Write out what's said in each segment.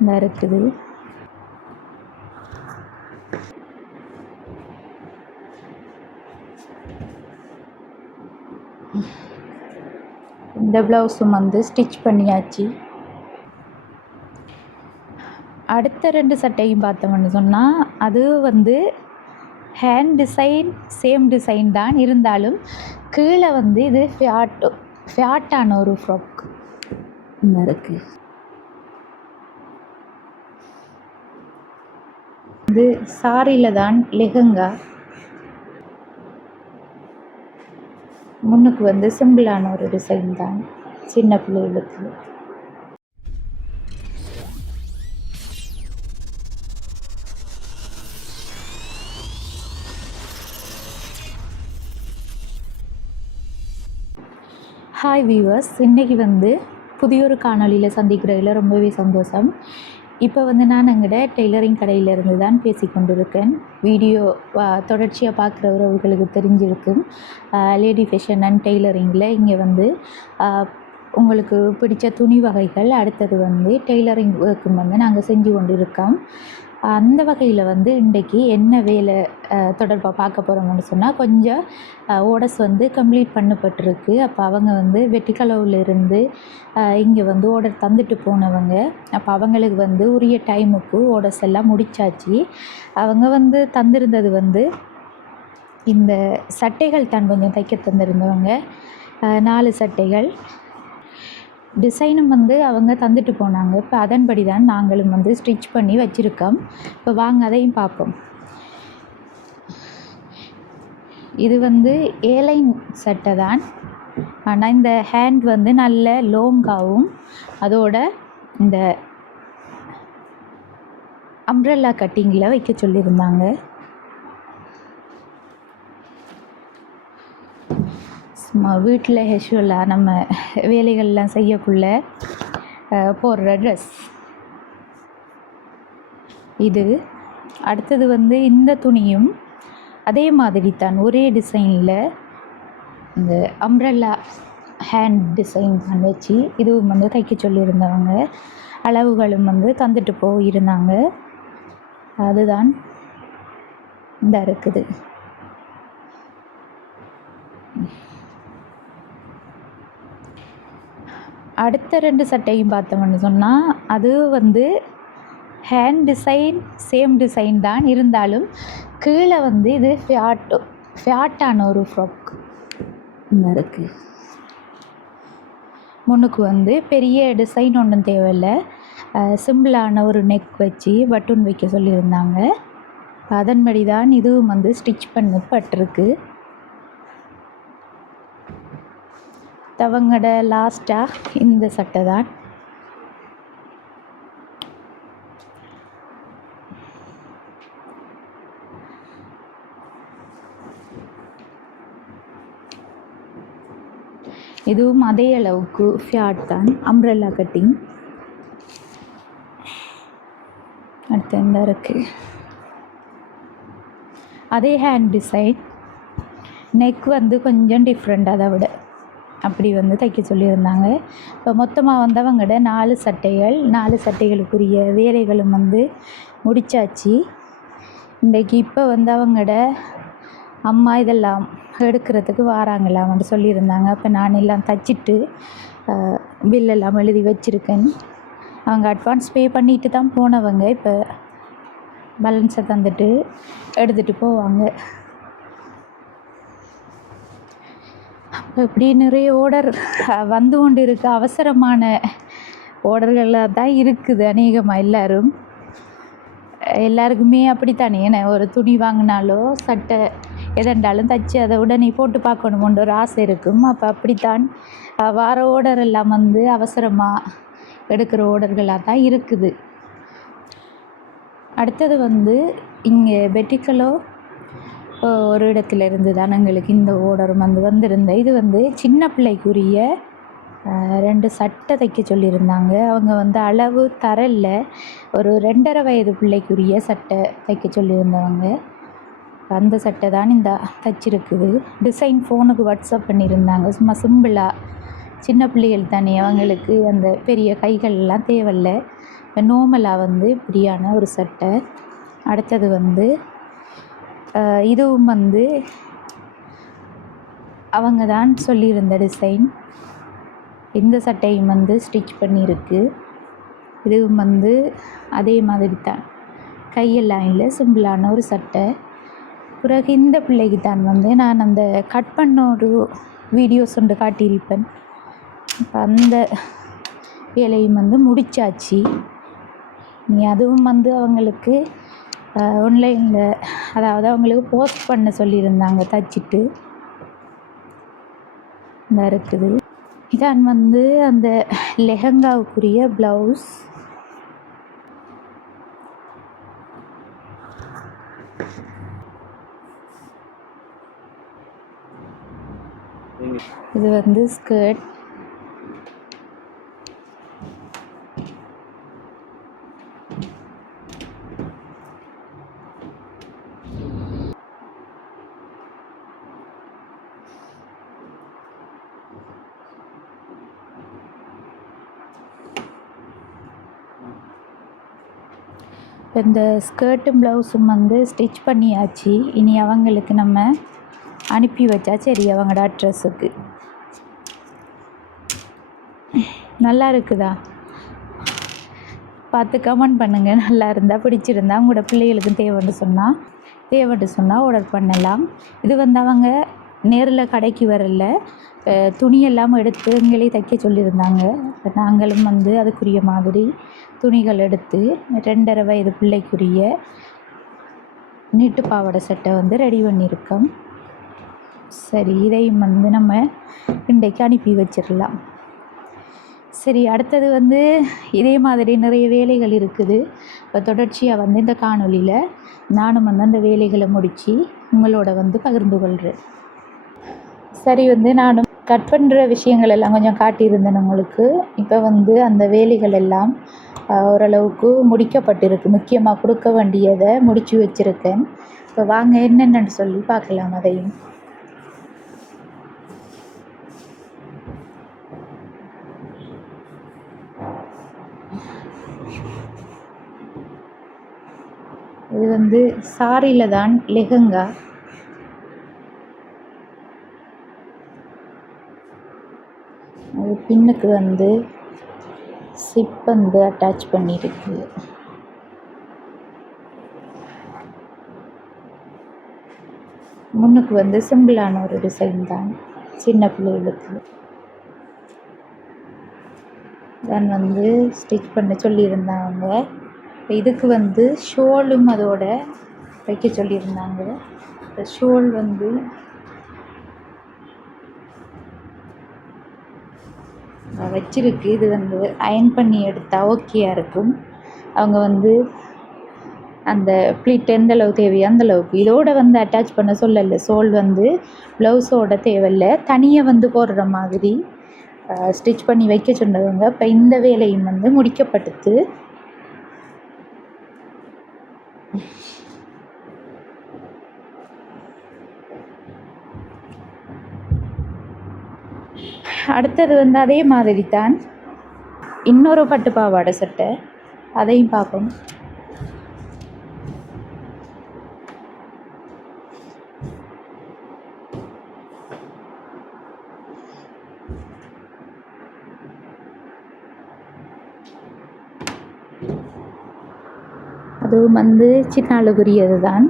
இந்த இருக்குது. இந்த ப்ளவுஸும் வந்து ஸ்டிச் பண்ணியாச்சு. அடுத்த 2 சட்டையும் பார்த்தோம்னு சொன்னால் அது வந்து ஹேண்ட் டிசைன் சேம் டிசைன் தான், இருந்தாலும் கீழே வந்து இது ஃபியாட்டான ஒரு ஃப்ராக் இந்த இருக்குது. இது சாரியில் தான் லெஹங்கா. முன்னுக்கு வந்து சிம்பிளான ஒரு டிசைன் தான், சின்ன பிள்ளைகளுக்கு. ஹாய் வியூவர்ஸ், இன்றைக்கி வந்து புதியொரு காணொலியில் சந்திக்கிறதில் ரொம்பவே சந்தோஷம். இப்போ வந்து நான் எங்கள்ட டெய்லரிங் கடையிலேருந்து தான் பேசி கொண்டிருக்கேன். வீடியோ தொடர்ச்சியாக பார்க்குற உறவுகளுக்கு தெரிஞ்சிருக்கும். லேடி ஃபேஷன் அண்ட் டெய்லரிங்கில் இங்கே வந்து உங்களுக்கு பிடிச்ச துணி வகைகள், அடுத்தது வந்து டெய்லரிங் ஒர்க்கும் வந்து நாங்கள் செஞ்சு கொண்டு இருக்கோம். அந்த வகையில் வந்து இன்றைக்கி என்ன வேலை தொடர்பாக பார்க்க போகிறோம்னு சொன்னால், கொஞ்சம் ஓடர்ஸ் வந்து கம்ப்ளீட் பண்ணப்பட்டிருக்கு. அப்போ அவங்க வந்து வெட்டிக்கலவுலேருந்து இங்கே வந்து ஓர்டர் தந்துட்டு போனவங்க. அப்போ அவங்களுக்கு வந்து உரிய டைமுக்கு ஓடர்ஸ் எல்லாம் முடித்தாச்சு. அவங்க வந்து தந்திருந்தது வந்து இந்த சட்டைகள் தான் கொஞ்சம் தைக்க தந்திருந்தவங்க. 4 சட்டைகள் டிசைனும் வந்து அவங்க தந்துட்டு போனாங்க. இப்போ அதன்படி தான் நாங்களும் வந்து ஸ்டிச் பண்ணி வச்சுருக்கோம். இப்போ வாங்க அதையும் பார்ப்போம். இது வந்து ஏலைன் சட்டை தான், ஆனால் இந்த ஹேண்ட் வந்து நல்ல லாங்காகவும் அதோட இந்த அம்ப்ரெல்லா கட்டிங்கில் வைக்க சொல்லியிருந்தாங்க. வீட்டில் ஹெஷுவலாக நம்ம வேலைகள்லாம் செய்யக்குள்ள போடுற ட்ரெஸ் இது. அடுத்தது வந்து இந்த துணியும் அதே மாதிரி தான், ஒரே டிசைனில் இந்த அம்ப்ரெல்லா ஹேண்ட் டிசைன் தான் வச்சு இதுவும் வந்து தைக்க சொல்லியிருந்தவங்க. அளவுகளும் வந்து தந்துட்டு போயிருந்தாங்க. அதுதான் இந்த இருக்குது. அடுத்த 2 சட்டையும் பார்த்தோம்னு சொன்னால் அது வந்து ஹேண்ட் டிசைன் சேம் டிசைன் தான், இருந்தாலும் கீழே வந்து இது ஃபியாட்டான ஒரு ஃப்ராக் இந்த இருக்குது. முன்னுக்கு வந்து பெரிய டிசைன் ஒன்றும் தேவையில்லை, சிம்பிளான ஒரு நெக் வச்சு பட்டன் வைக்க சொல்லியிருந்தாங்க. அதன்படி தான் இதுவும் வந்து ஸ்டிச் பண்ணப்பட்டிருக்கு. அவங்களோட லாஸ்ட்டாக இந்த சட்டை தான். இதுவும் அதே அளவுக்கு ஃபியாட் தான், அம்ப்ரெல்லா கட்டிங். அடுத்து இந்த இருக்குது அதே ஹேண்ட் டிசைன். நெக் வந்து கொஞ்சம் டிஃப்ரெண்ட், அதை விட அப்படி வந்து தைக்க சொல்லியிருந்தாங்க. இப்போ மொத்தமாக வந்தவங்கட 4 சட்டைகள், 4 சட்டைகளுக்குரிய வேலைகளும் வந்து முடித்தாச்சு. இன்றைக்கி இப்போ வந்து அவங்களோட அம்மா இதெல்லாம் எடுக்கிறதுக்கு வாராங்களாம்னு சொல்லியிருந்தாங்க. அப்போ நான் எல்லாம் தைச்சிட்டு பில்லெல்லாம் எழுதி வச்சுருக்கேன். அவங்க அட்வான்ஸ் பே பண்ணிட்டு தான் போனவங்க. இப்போ பேலன்ஸை தந்துட்டு எடுத்துகிட்டு போவாங்க. இப்படி நிறைய ஓர்டர் வந்து கொண்டு இருக்குது. அவசரமான ஓர்டர்களாக தான் இருக்குது அநேகமாக. எல்லாருக்குமே அப்படித்தானே. ஏன்னா ஒரு துணி வாங்கினாலோ சட்டை எதெண்டாலும் தைச்சி அதை உடனே போட்டு பார்க்கணுமோன்ற ஒரு ஆசை இருக்கும். அப்போ அப்படித்தான் வார ஓர்டர் எல்லாம் வந்து அவசரமாக எடுக்கிற ஓர்டர்களாக தான் இருக்குது. அடுத்தது வந்து இங்கே பெட்டிக்கலோ ஒரு இடத்துல இருந்து தான் எங்களுக்கு இந்த ஓர்டரும் வந்து வந்திருந்தேன். இது வந்து சின்ன பிள்ளைக்குரிய 2 சட்டை தைக்க சொல்லியிருந்தாங்க. அவங்க வந்து அளவு தரல, ஒரு 2.5 வயது பிள்ளைக்குரிய சட்டை தைக்க சொல்லியிருந்தவங்க. அந்த சட்டை தான் இந்த தைச்சிருக்குது. டிசைன் ஃபோனுக்கு வாட்ஸ்அப் பண்ணியிருந்தாங்க. சும்மா சிம்பிளாக சின்ன பிள்ளைகள் தானே, அவங்களுக்கு அந்த பெரிய கைகள்லாம் தேவையில்ல. இப்போ நார்மலாக வந்து இப்படியான ஒரு சட்டை. அடுத்தது வந்து இதுவும் வந்து அவங்க தான் சொல்லியிருந்த டிசைன். இந்த சட்டையும் வந்து ஸ்டிச் பண்ணியிருக்கு. இதுவும் வந்து அதே மாதிரி தான், கையெல்லாம் இல்லை, சிம்பிளான ஒரு சட்டை. பிறகு இந்த பிள்ளைக்கு தான் வந்து நான் அந்த கட் பண்ண ஒரு வீடியோஸ் ஒன்று காட்டியிருப்பேன். அந்த வேலையும் வந்து முடிச்சாச்சு. நீ அதுவும் வந்து அவங்களுக்கு ஆன்லைனில், அதாவது அவங்களுக்கு போஸ்ட் பண்ண சொல்லியிருந்தாங்க தச்சுட்டு. இந்த இருக்குது. இதான் வந்து அந்த லெஹங்காவுக்குரிய ப்ளவுஸ். இது வந்து ஸ்கர்ட். இந்த ஸ்கர்ட்டும் ப்ளவுஸும் வந்து ஸ்டிச் பண்ணியாச்சு. இனி அவங்களுக்கு நம்ம அனுப்பி வச்சா சரி, அவங்களோட அட்ரஸுக்கு. நல்லா இருக்குதா? பார்த்து கமெண்ட் பண்ணுங்கள். நல்லா இருந்தால், பிடிச்சிருந்தா, உங்களோட பிள்ளைகளுக்கு தேவைன்னு சொன்னால் ஆர்டர் பண்ணலாம். இது வந்து அவங்க நேரில் கடைக்கு வரல, துணியெல்லாம் எடுத்து எங்களே தைக்க சொல்லியிருந்தாங்க. நாங்களும் வந்து அதுக்குரிய மாதிரி துணிகள் எடுத்து 2.5 வயது பிள்ளைக்குரிய நீட்டு பாவாடை சட்டை வந்து ரெடி பண்ணியிருக்கோம். சரி, இதையும் வந்து நம்ம இன்றைக்கு அனுப்பி வச்சிடலாம். சரி, அடுத்தது வந்து இதே மாதிரி நிறைய வேலைகள் இருக்குது. இப்போ தொடர்ச்சியாக வந்து இந்த காணொலியில் நானும் வந்து அந்த வேலைகளை முடித்து உங்களோட வந்து பகிர்ந்து கொள்கிறேன். சரி, வந்து நானும் கட் பண்ணுற விஷயங்கள் எல்லாம் கொஞ்சம் காட்டியிருந்தேன் உங்களுக்கு. இப்போ வந்து அந்த வேலைகள் எல்லாம் ஓரளவுக்கு முடிக்கப்பட்டிருக்கு. முக்கியமாக கொடுக்க வேண்டியதை முடித்து வச்சுருக்கேன். இப்போ வாங்க என்னென்னு சொல்லி பார்க்கலாம். அதையும் இது வந்து சாரியில் தான் லெஹங்கா. அது பின்னுக்கு வந்து சிப் வந்து அட்டாச் பண்ணியிருக்கு. முன்னுக்கு வந்து சிம்பிளான ஒரு டிசைன் தான், சின்ன பிள்ளைகளுக்கு. தான் வந்து ஸ்டிச் பண்ண சொல்லியிருந்தாங்க. இதுக்கு வந்து ஷோலும் அதோட வைக்க சொல்லியிருந்தாங்க. இந்த ஷோல் வந்து வச்சிருக்கு. இது வந்து அயன் பண்ணி எடுத்தால் ஓகேயாக இருக்கும். அவங்க வந்து அந்த ப்ளீட் எந்த அளவு தேவையோ அந்தளவுக்கு இதோட வந்து அட்டாச் பண்ண சொல்லலை. ஷோல் வந்து ப்ளவுஸோட தேவையில்லை, தனியாக வந்து போடுற மாதிரி ஸ்டிச் பண்ணி வைக்க சொன்னவங்க. இப்போ இந்த வேலையும் வந்து முடிக்கப்பட்டது. அடுத்தது வந்து அதே மாதிரி தான் இன்னொரு பட்டு பாவாடை சட்டை, அதையும் பார்ப்போம். அதுவும் வந்து சின்னாளுக்குரியது தான்.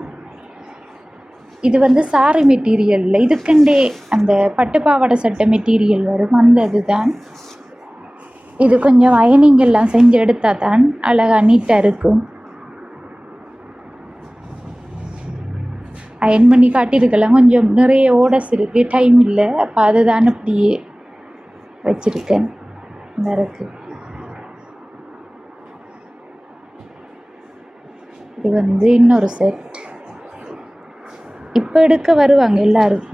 இது வந்து சாரி மெட்டீரியலில் இதுக்குண்டே அந்த பட்டுப்பாவாடை சட்டை மெட்டீரியல் வரும், அந்த இதுதான். இது கொஞ்சம் அயனிங் எல்லாம் செஞ்சு எடுத்தால் தான் அழகாக நீட்டாக இருக்கும். அயன் பண்ணி காட்டியிருக்கலாம். கொஞ்சம் நிறைய ஓடஸ் இருக்குது, டைம் இல்லை. அப்போ அதுதான் அப்படியே வச்சுருக்கேன். இந்த இருக்கு. இது வந்து இன்னொரு செட். இப்போ எடுக்க வருவாங்க எல்லோரும்.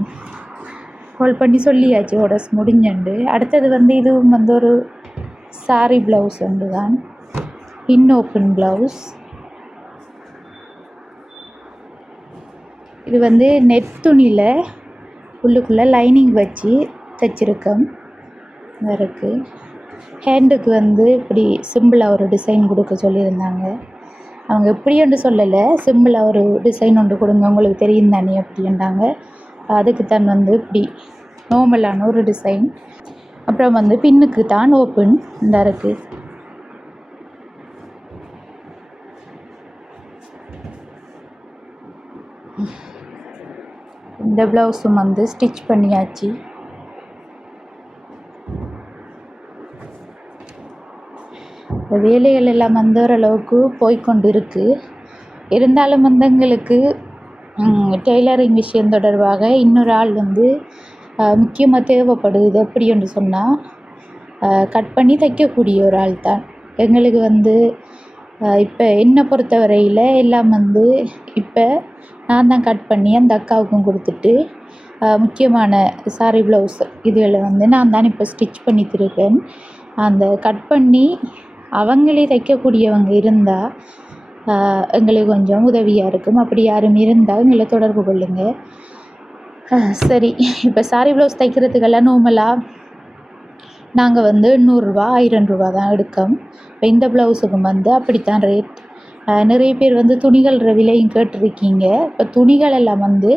கால் பண்ணி சொல்லியாச்சு ஆர்டர்ஸ் முடிஞ்சண்டு. அடுத்தது வந்து இதுவும் வந்து ஒரு சாரி ப்ளவுஸ் வந்து தான், பின் ஓப்பன் ப்ளவுஸ். இது வந்து நெட் துணியில் உள்ளுக்குள்ளே லைனிங் வச்சு தைச்சிருக்கோம். இருக்குது. ஹேண்டுக்கு வந்து இப்படி சிம்பிளாக ஒரு டிசைன் கொடுக்க சொல்லியிருந்தாங்க. அவங்க எப்படின்னு சொல்லலை, சிம்பிளாக ஒரு டிசைன் ஒன்று கொடுங்க உங்களுக்கு தெரியும் தானே அப்படின்ட்டாங்க. அதுக்கு தான் வந்து இப்படி நார்மலான ஒரு டிசைன். அப்புறம் வந்து பின்னுக்கு தான் ஓப்பன் இந்த இருக்குது. இந்த ப்ளவுஸும் வந்து ஸ்டிச் பண்ணியாச்சு. வேலைகள் எல்லாம் வந்து ஓரளவுக்கு போய்கொண்டு இருக்குது. இருந்தாலும் வந்து எங்களுக்கு டெய்லரிங் விஷயம் தொடர்பாக இன்னொரு ஆள் வந்து முக்கியமாக தேவைப்படுது. எப்படி என்று சொன்னால் கட் பண்ணி தைக்கக்கூடிய ஒரு ஆள் தான் எங்களுக்கு வந்து. இப்போ என்னை பொறுத்த வரையில் எல்லாம் வந்து இப்போ நான் தான் கட் பண்ணி அந்த அக்காவுக்கும் கொடுத்துட்டு முக்கியமான சாரி ப்ளவுஸ் இதுகளை வந்து நான் தான் இப்போ ஸ்டிச் பண்ணி தருக்கேன். அந்த கட் பண்ணி அவங்களே தைக்கக்கூடியவங்க இருந்தால் எங்களுக்கு கொஞ்சம் உதவியாக இருக்கும். அப்படி யாரும் இருந்தால் எங்களை தொடர்பு கொள்ளுங்கள். சரி, இப்போ சாரி ப்ளவுஸ் தைக்கிறதுக்கெல்லாம் நார்மலாக நாங்கள் வந்து 100 ரூபா 1000 ரூபா தான் எடுக்கோம். இப்போ இந்த ப்ளவுஸுக்கும் வந்து அப்படித்தான் ரேட். நிறைய பேர் வந்து துணிகள விலையும் கேட்டிருக்கீங்க. இப்போ துணிகள் எல்லாம் வந்து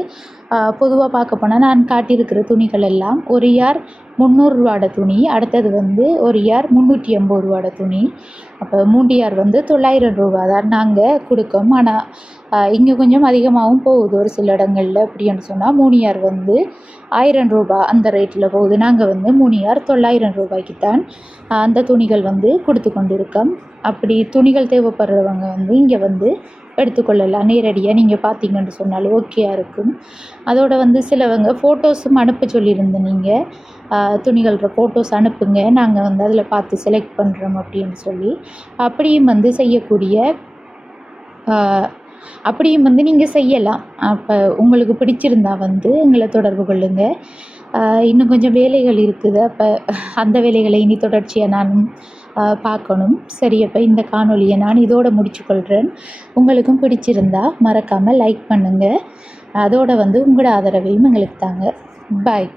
பொதுவாக பார்க்க போனால் நான் காட்டியிருக்கிற துணிகள் எல்லாம் ஒரு யார் 300 ரூபாட துணி, அடுத்தது வந்து ஒரு யார் 380 ரூபாட துணி. அப்போ 3 யார் வந்து 900 ரூபா தான் நாங்கள் கொடுக்கோம். ஆனால் இங்கே கொஞ்சம் அதிகமாகவும் போகுது ஒரு சில இடங்களில். அப்படின்னு சொன்னால் 3 யார் வந்து 1000 ரூபா அந்த ரேட்டில் போகுது. நாங்கள் வந்து 3 யார் 900 ரூபாய்க்கு தான் அந்த துணிகள் வந்து கொடுத்து கொண்டு இருக்கோம். அப்படி துணிகள் தேவைப்படுறவங்க வந்து இங்கே வந்து எடுத்துக்கொள்ளலாம். நேரடியாக நீங்கள் பார்த்தீங்கன்னு சொன்னாலும் ஓகேயாக இருக்கும். அதோடு வந்து சிலவங்க ஃபோட்டோஸும் அனுப்ப சொல்லியிருந்தேன். நீங்கள் துணிகளோட ஃபோட்டோஸ் அனுப்புங்க, நாங்கள் வந்து அதில் பார்த்து செலக்ட் பண்ணுறோம் அப்படின்னு சொல்லி. அப்படியும் வந்து செய்யக்கூடிய அப்படியும் வந்து நீங்கள் செய்யலாம். அப்போ உங்களுக்கு பிடிச்சிருந்தா வந்து எங்களை தொடர்பு கொள்ளுங்கள். இன்னும் கொஞ்சம் வேலைகள் இருக்குது. அப்போ அந்த வேலைகளை இனி தொடர்ச்சியாக நானும் பார்க்கணும். சரி, அப்போ இந்த காணொலியை நான் இதோடு முடிச்சுக்கொள்கிறேன். உங்களுக்கும் பிடிச்சிருந்தா மறக்காமல் லைக் பண்ணுங்கள். அதோடு வந்து உங்களோட ஆதரவையும் எங்களுக்கு தாங்க. பாய்.